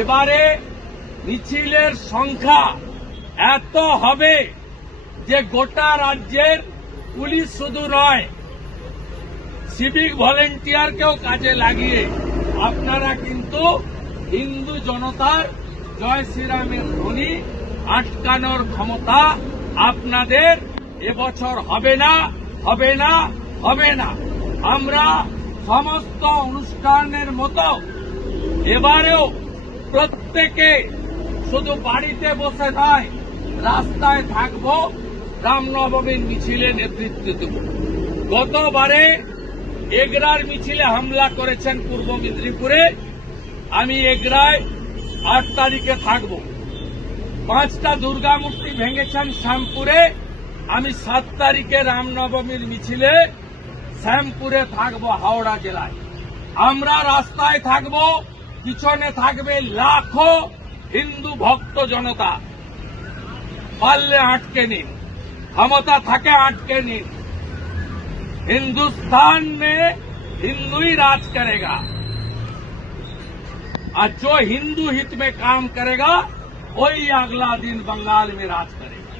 এবারে মিছিলের সংখ্যা এত হবে যে গোটা রাজ্যের পুলিশ শুধু নয়, সিভিক ভলেন্টিয়ারকেও কাজে লাগিয়ে আপনারা কিন্তু হিন্দু জনতার জয় শ্রীরামের ধ্বনি আটকানোর ক্ষমতা আপনাদের এবছর হবে না, হবে না, হবে না। আমরা সমস্ত অনুষ্ঠানের মতো এবারেও প্রত্যেকে শুধু বাড়িতে বসে নয়, রাস্তায় থাকব, রামনবমীর মিছিলে নেতৃত্ব দেব। গতবারে এগরার মিছিলে হামলা করেছেন পূর্ব মেদিনীপুরে, আমি এগরায় 8 তারিখে থাকব। 5টা দুর্গা মূর্তি ভেঙেছেন শ্যামপুরে, আমি 7 তারিখে রামনবমীর মিছিলে শ্যামপুরে থাকব, হাওড়া জেলায়। আমরা রাস্তায় থাকব, পিছনে থাকবে লাখো হিন্দু ভক্ত জনতা। পারলে আটকে নিন, ক্ষমতা থাকে আটকে निन। हिंदुस्तान में हिंदू ही राज करेगा और जो हिंदू हित में काम करेगा वही अगला दिन बंगाल में राज करेगा।